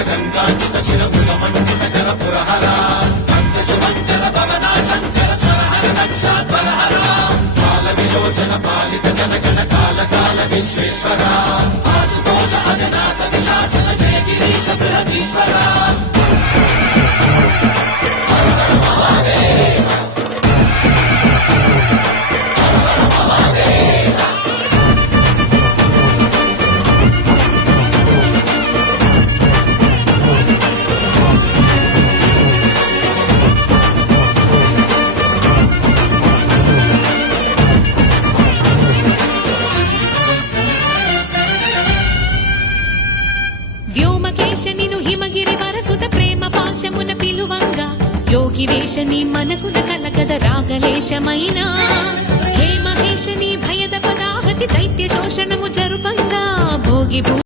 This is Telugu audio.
గంగాచిత శిరముఖమండిత కర పురహర శుభంకర భవనా శంకర స్వరహర దక్షాధ్వరహర కాల విలోచన పాలిత జనగణ కాల కాల విశ్వేశ్వర ఆశుతోష అవినాశ విశాసన జయ గిరీశ బృహదీశ్వర వ్యోమకేశనిను హిమగిరి వరసుత ప్రేమ పాశమున పిలువంగా యోగి వేషని మనసున కలకద రాగలేశమైనా హే మహేశని భయద పదాహతి దైత్య శోషణము జరుపంగా భోగి